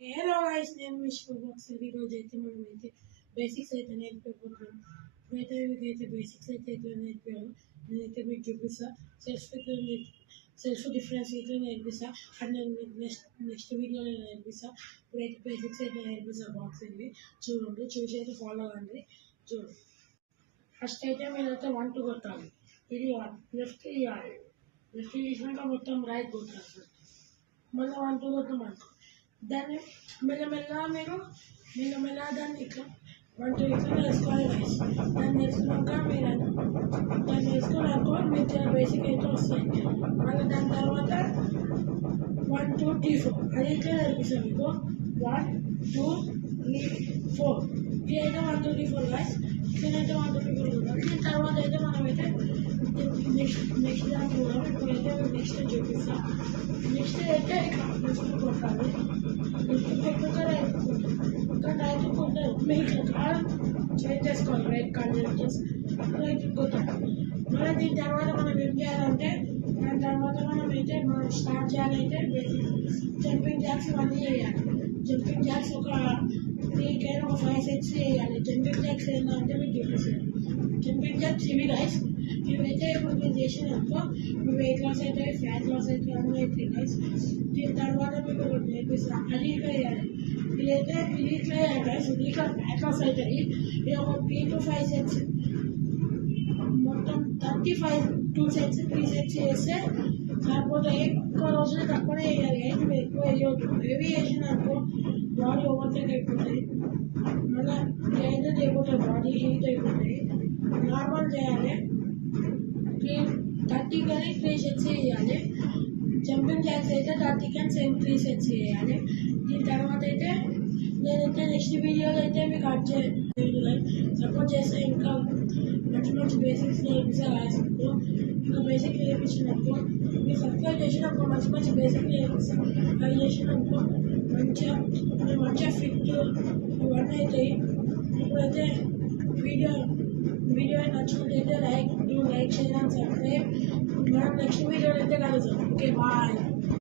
Hello guys, నేను మీ ఒకసారి ఈరోజు అయితే మనమైతే బేసిక్స్ అయితే నేర్చుకుంటున్నాం. ఇప్పుడైతే మీకైతే బేసిక్స్ అయితే ఎట్లా నేర్పాను నేనైతే మీకు చూపిస్తా. సెల్ఫ్ డిఫరెన్స్ ఇట్లా నేర్పిస్తా. అండ్ నేను మీకు నెక్స్ట్ వీడియోలో నేర్పిస్తా. ఇప్పుడైతే బేసిక్స్ అయితే నేర్పిస్తా. బాక్స్ ఇవి చూడండి, చూసి అయితే ఫాలో అవ్వండి. చూడండి, ఫస్ట్ అయితే మీరైతే 1 2 కొట్టాలి. ఇది 1 లెఫ్ట్ ఇవ్వాలి. లెఫ్ట్ తీసినాక మొత్తం రైట్ కొట్టాలి. మళ్ళీ 1 2 కొట్టామనుకో దాన్ని మెల్లమెల్లగా దాన్ని ఇట్లా 1 2 ఇట్లా వేసుకోవాలి. దాన్ని వేసుకున్నాక దాన్ని వేసుకున్నాక మీరు బేసిక్ అయితే వస్తాయి. మళ్ళీ దాని తర్వాత 1 2 3 4 అది ఇట్లా నేర్పిస్తాం మీకు. 1 2 3 4 ఇదైతే 1 2 3 4 గైస్. ఇట్లనైతే 1 2 3 4 కొట్టాలి. దీని తర్వాత అయితే మనమైతే నెక్స్ట్ దాన్ని చూడాలి. ఇప్పుడైతే నెక్స్ట్ చూపిస్తాం. నెక్స్ట్ అయితే ఇట్లా నెక్స్ట్ కొట్టాలి. రైట్ కొట్టాలి. మీకు కాలం చేంజ్ చేసుకోవాలి. రైట్ కాల్ రైట్ కొట్టాలి. మళ్ళీ దీని తర్వాత మనం ఏం చేయాలంటే దాని తర్వాత మనం స్టార్ట్ చేయాలంటే జంపింగ్ జాక్స్ ఇవన్నీ చేయాలి. జంపింగ్ జాక్స్ ఒక 3 ఒక 5 సెట్స్ చేయాలి. జంపింగ్ జాక్స్ ఏంటంటే మీకు చూపిస్తాను. జంపింగ్ జాక్స్ ఇవి గైస్. ఇవైతే ఇప్పుడు మీరు చేసినాకో మీ వెయిట్ లాస్ అయితే ఫ్యాట్ లాస్ అయితే అన్నీ అవుతాయి గైస్. దీని తర్వాత మీకు నేర్పిస్తాను. అది ఇట్లా చేయాలి. ఇదైతే ఇది ఇట్లా చేయాలి గైస్. ఇది ఇట్లా ఫ్యాట్ లాస్ అవుతుంది. ఇది ఒక 3 to 5 సెట్స్ మొత్తం 35 2 సెట్స్ 3 సెట్స్ చేస్తే కాకపోతే ఎక్కువ రోజులు తక్కువనే వేయాలి. అయితే మీరు ఎక్కువ వేయవద్దు. హెవీ వేసినాకో బాడీ ఓవర్టేక్ అయిపోతుంది. మళ్ళీ డైజెస్ట్ అయిపోతుంది. బాడీ హీట్ అయిపోతుంది. నార్మల్ చేయాలి. 30 కానీ 3 సెట్స్ చేయాలి. జంపింగ్ జాక్స్ అయితే 30 కానీ సేమ్ 3 సెట్స్ చేయాలి. దీని తర్వాత అయితే నేనైతే నెక్స్ట్ వీడియోలో అయితే మీకు సపోర్ట్ చేస్తే ఇంకా మంచి బేసిక్స్ నేర్పిస్తాను. ఇంకా బేసిక్ నేర్పించినప్పుడు మీరు సబ్స్క్రైబ్ చేసినప్పుడు మంచి బేసిక్ నేర్పిస్తాను. అవి చేసినప్పుడు మంచిగా ఫిట్ ఇవన్నీ అవుతాయి. ఇప్పుడైతే వీడియో నచ్చినట్లయితే లైక్ షేర్ అండ్ సబ్స్క్రైబ్. మనం నెక్స్ట్ వీడియోలో అయితే కలుద్దాం. Okay, bye.